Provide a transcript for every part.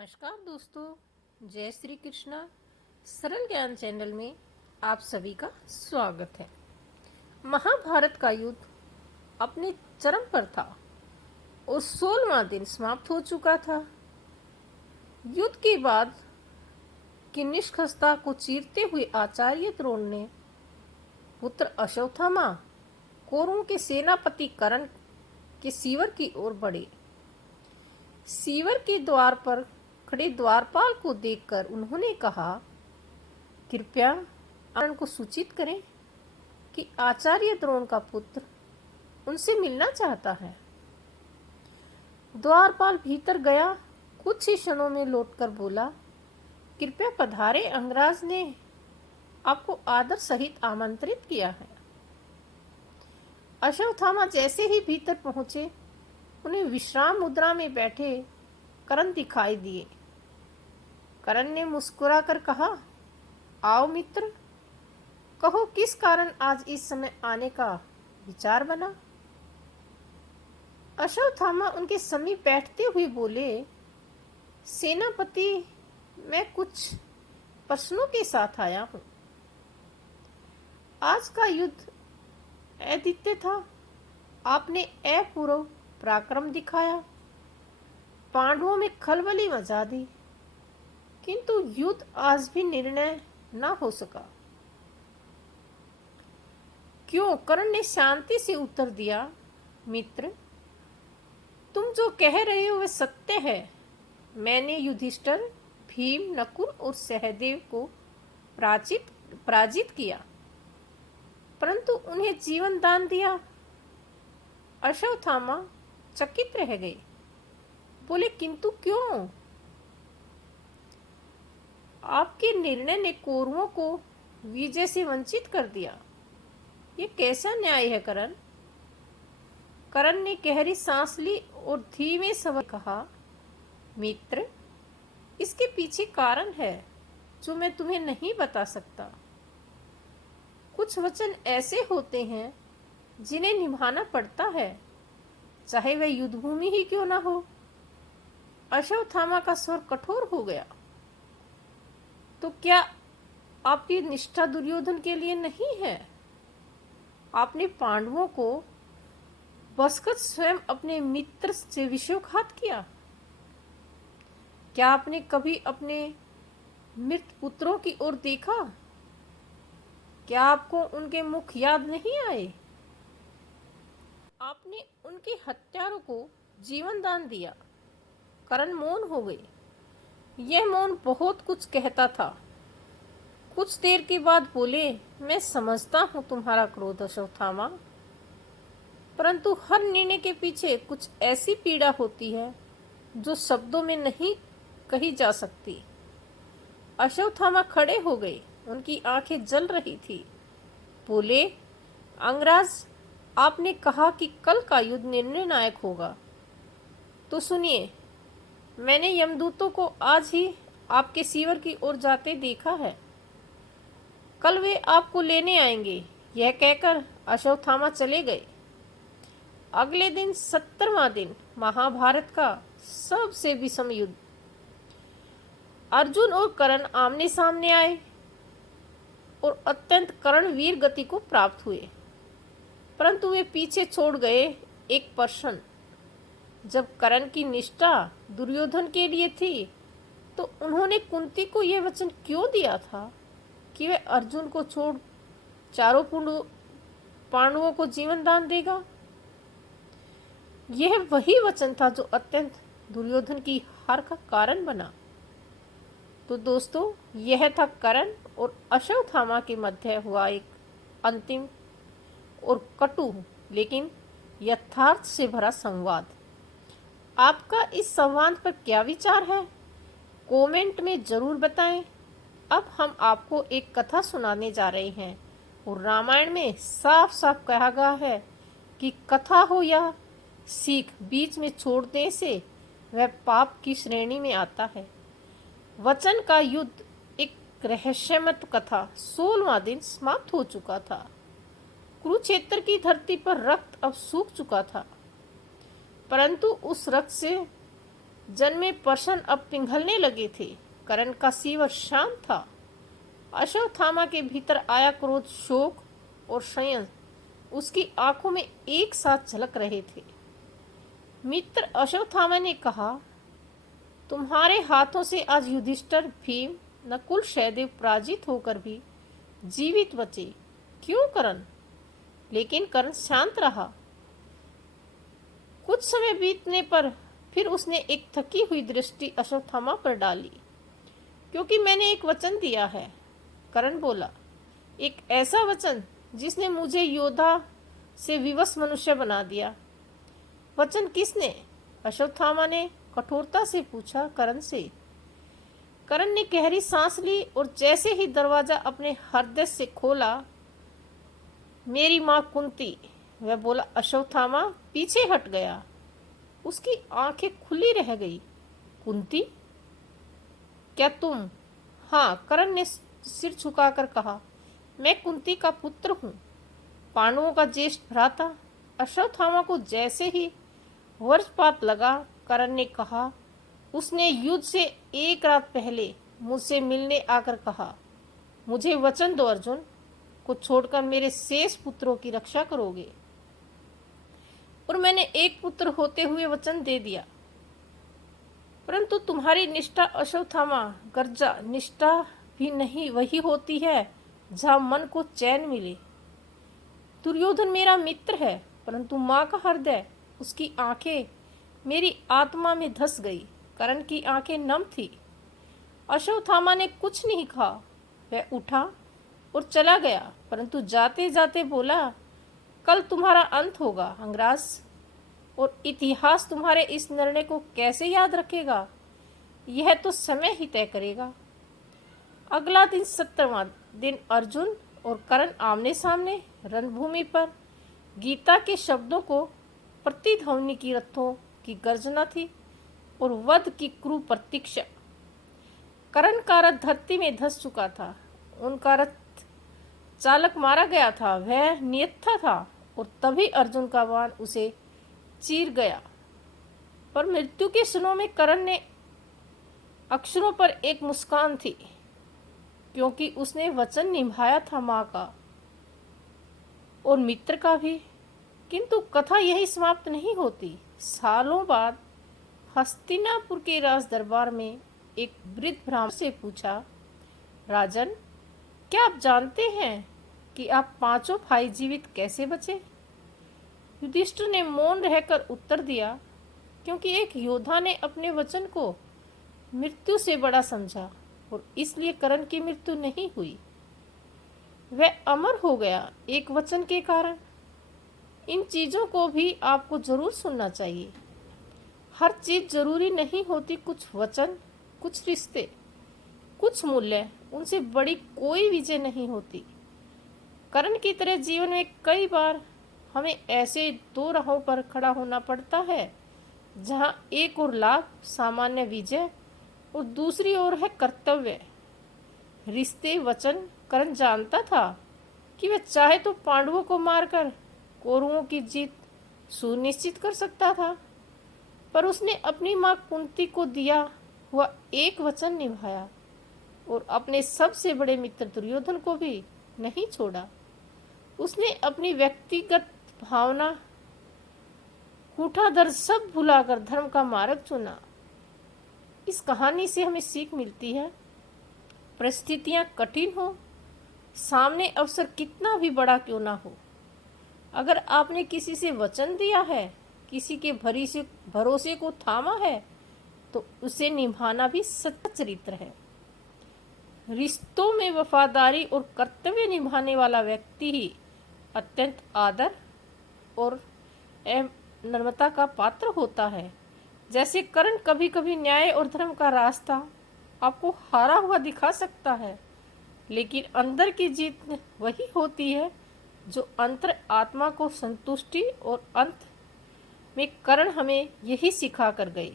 नमस्कार दोस्तों, जय श्री कृष्णा। सरल ज्ञान चैनल में आप सभी का स्वागत है। महाभारत का युद्ध अपने चरम पर था और 16वां दिन समाप्त हो चुका था। युद्ध के बाद की निष्कर्षता को चीरते हुए आचार्य द्रोण ने पुत्र अश्वत्थामा कौरवों के सेनापति कर्ण के सीवर की ओर बढ़े। सीवर के द्वार पर खड़े द्वारपाल को देखकर उन्होंने कहा, कृपया कर्ण को सूचित करें कि आचार्य द्रोण का पुत्र उनसे मिलना चाहता है। द्वारपाल भीतर गया, कुछ ही क्षणों में लौटकर बोला, कृपया पधारे, अंगराज ने आपको आदर सहित आमंत्रित किया है। अश्वत्थामा जैसे ही भीतर पहुंचे, उन्हें विश्राम मुद्रा में बैठे कर्ण दिखाई दिए। कर्ण ने मुस्कुराकर कहा, आओ मित्र, कहो किस कारण आज इस समय आने का विचार बना। अश्वत्थामा उनके समीप बैठते हुए बोले, सेनापति, मैं कुछ प्रश्नों के साथ आया हूं। आज का युद्ध अद्वितीय था। आपने अपूर्व पराक्रम दिखाया, पांडवों में खलबली मचा दी, किंतु युद्ध आज भी निर्णय न हो सका। क्यों? कर्ण ने शांति से उत्तर दिया, मित्र, तुम जो कह रहे हो वह सत्य है। मैंने युधिष्ठिर, भीम, नकुल और सहदेव को पराजित किया, परंतु उन्हें जीवन दान दिया। अश्वत्थामा चकित रह गए, बोले, किंतु क्यों? आपके निर्णय ने कौरवों को विजय से वंचित कर दिया। ये कैसा न्याय है कर्ण? कर्ण ने गहरी सांस ली और धीमे स्वर कहा, मित्र, इसके पीछे कारण है जो मैं तुम्हें नहीं बता सकता। कुछ वचन ऐसे होते हैं जिन्हें निभाना पड़ता है, चाहे वह युद्धभूमि ही क्यों ना हो। अश्वत्थामा का स्वर कठोर हो गया। तो क्या आपकी निष्ठा दुर्योधन के लिए नहीं है? आपने पांडवों को बसकर स्वयं अपने मित्र से विश्वासघात किया। क्या आपने कभी अपने मृत पुत्रों की ओर देखा? क्या आपको उनके मुख याद नहीं आए? आपने उनके हत्यारों को जीवन दान दिया। कर्ण मौन हो गए। यह मौन बहुत कुछ कहता था। कुछ देर के बाद बोले, मैं समझता हूं तुम्हारा क्रोध अश्वत्थामा, परंतु हर निर्णय के पीछे कुछ ऐसी पीड़ा होती है जो शब्दों में नहीं कही जा सकती। अश्वत्थामा खड़े हो गए, उनकी आंखें जल रही थी। बोले, अंगराज, आपने कहा कि कल का युद्ध निर्णायक होगा, तो सुनिए, मैंने यमदूतों को आज ही आपके सीवर की ओर जाते देखा है। कल वे आपको लेने आएंगे। यह कहकर अश्वत्थामा चले गए। अगले दिन 70वां दिन महाभारत का सबसे विषम युद्ध। अर्जुन और कर्ण आमने सामने आए और अत्यंत कर्णवीर गति को प्राप्त हुए, परंतु वे पीछे छोड़ गए एक प्रश्न। जब कर्ण की निष्ठा दुर्योधन के लिए थी, तो उन्होंने कुंती को यह वचन क्यों दिया था कि वह अर्जुन को छोड़ चारों पांडवों को जीवन दान देगा? यह वही वचन था जो अत्यंत दुर्योधन की हार का कारण बना। तो दोस्तों, यह था कर्ण और अश्वत्थामा के मध्य हुआ एक अंतिम और कटु लेकिन यथार्थ से भरा संवाद। आपका इस संवाद पर क्या विचार है? कमेंट में जरूर बताएं। अब हम आपको एक कथा सुनाने जा रहे हैं और रामायण में साफ साफ कहा गया है कि कथा हो या सीख बीच में छोड़ने से वह पाप की श्रेणी में आता है। वचन का युद्ध एक रहस्यमय कथा 16वां दिन समाप्त हो चुका था। कुरुक्षेत्र की धरती पर रक्त अब सूख चुका था, परंतु उस रक्त से जन्मे प्रश्न अब पिघलने लगे थे। करण का शिवर शांत था। अश्वत्थामा के भीतर आया क्रोध, शोक और संयम उसकी आंखों में एक साथ झलक रहे थे। मित्र अश्वत्थामा ने कहा, तुम्हारे हाथों से आज युधिष्ठिर, भीम, नकुल, सहदेव पराजित होकर भी जीवित बचे। क्यों करण? लेकिन करण शांत रहा। कुछ समय बीतने पर फिर उसने एक थकी हुई दृष्टि अश्वत्थामा पर डाली। क्योंकि मैंने एक वचन दिया है, करण बोला। एक ऐसा वचन जिसने मुझे योद्धा से विवश मनुष्य बना दिया। वचन किसने? अश्वत्थामा ने कठोरता से पूछा करण से। करण ने गहरी सांस ली और जैसे ही दरवाजा अपने हृदय से खोला, मेरी माँ कुंती, वह बोला। अश्वत्थामा पीछे हट गया। उसकी आंखें खुली रह गई। कुंती? क्या तुम? हाँ, करण ने सिर झुकाकर कहा। मैं कुंती का पुत्र हूँ, पांडवों का ज्येष्ठ भ्राता। अश्वत्थामा को जैसे ही वज्रपात लगा, करण ने कहा, उसने युद्ध से एक रात पहले मुझसे मिलने आकर कहा, मुझे वचन दो अर्जुन, को छोड़कर मेरे शेष पुत्रों की रक्षा करोगे। और मैंने एक पुत्र होते हुए वचन दे दिया। परंतु तुम्हारी निष्ठा अश्वत्थामा, गर्जा, निष्ठा भी नहीं वही होती है जहाँ मन को चैन मिले। दुर्योधन मेरा मित्र है, परंतु माँ का हृदय, उसकी आंखें मेरी आत्मा में धस गई। करण की आंखें नम थी। अश्वत्थामा ने कुछ नहीं कहा। वह उठा और चला गया, परंतु जाते जाते बोला, कल तुम्हारा अंत होगा अंगराज, और इतिहास तुम्हारे इस निर्णय को कैसे याद रखेगा, यह तो समय ही तय करेगा। अगला दिन 17वां दिन अर्जुन और करण आमने सामने रणभूमि पर। गीता के शब्दों को प्रतिध्वनि की रथों की गर्जना थी और वध की क्रूर प्रतीक्षा। करण का रथ धरती में धंस चुका था। उनका रथ चालक मारा गया था, वह नियत्था था, और तभी अर्जुन का बाण उसे चीर गया। पर मृत्यु के क्षणों में करण ने अक्षरों पर एक मुस्कान थी, क्योंकि उसने वचन निभाया था माँ का और मित्र का भी। किंतु कथा यही समाप्त नहीं होती। सालों बाद हस्तिनापुर के राज दरबार में एक वृद्ध ब्राह्मण से पूछा, राजन, क्या आप जानते हैं कि आप पांचों भाई जीवित कैसे बचे? युधिष्ठिर ने मौन रहकर उत्तर दिया, क्योंकि एक योद्धा ने अपने वचन को मृत्यु से बड़ा समझा और इसलिए करण की मृत्यु नहीं हुई। वह अमर हो गया एक वचन के कारण। इन चीजों को भी आपको जरूर सुनना चाहिए। हर चीज जरूरी नहीं होती। कुछ वचन, कुछ रिश्ते, कुछ मूल्य, उनसे बड़ी कोई विजय नहीं होती। करण की तरह जीवन में कई बार हमें ऐसे दो राहों पर खड़ा होना पड़ता है, जहां एक और लाभ, सामान्य विजय, और दूसरी ओर है कर्तव्य, रिश्ते, वचन। करण जानता था कि वह चाहे तो पांडवों को मारकर कौरवों की जीत सुनिश्चित कर सकता था, पर उसने अपनी मां कुंती को दिया हुआ एक वचन निभाया और अपने सबसे बड़े मित्र दुर्योधन को भी नहीं छोड़ा। उसने अपनी व्यक्तिगत भावना, कूठादर्द सब भुलाकर धर्म का मार्ग चुना। इस कहानी से हमें सीख मिलती है, परिस्थितियां कठिन हो, सामने अवसर कितना भी बड़ा क्यों ना हो, अगर आपने किसी से वचन दिया है, किसी के भरोसे को थामा है, तो उसे निभाना भी सच्चा चरित्र है। रिश्तों में वफादारी और कर्तव्य निभाने वाला व्यक्ति ही अत्यंत आदर और नम्रता का पात्र होता है। जैसे करण कभी कभी न्याय और धर्म का रास्ता आपको हारा हुआ दिखा सकता है, लेकिन अंदर की जीत वही होती है जो अंतर आत्मा को संतुष्टि, और अंत में करण हमें यही सिखा कर गए,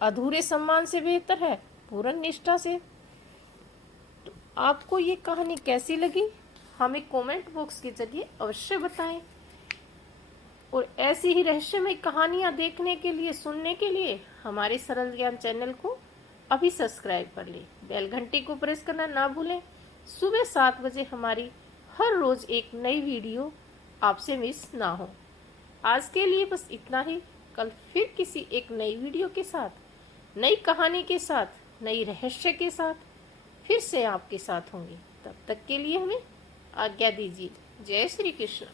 अधूरे सम्मान से बेहतर है पूर्ण निष्ठा से। तो आपको ये कहानी कैसी लगी, हमें कमेंट बॉक्स के जरिए अवश्य बताएं। और ऐसी ही रहस्यमय कहानियाँ देखने के लिए, सुनने के लिए हमारे सरल ज्ञान चैनल को अभी सब्सक्राइब कर ले। बेल घंटी को प्रेस करना ना भूलें। सुबह 7 बजे हमारी हर रोज एक नई वीडियो आपसे मिस ना हो। आज के लिए बस इतना ही। कल फिर किसी एक नई वीडियो के साथ, नई कहानी के साथ, नई रहस्य के साथ फिर से आपके साथ होंगे। तब तक के लिए हमें आज्ञा दीजिए। जय श्री कृष्ण।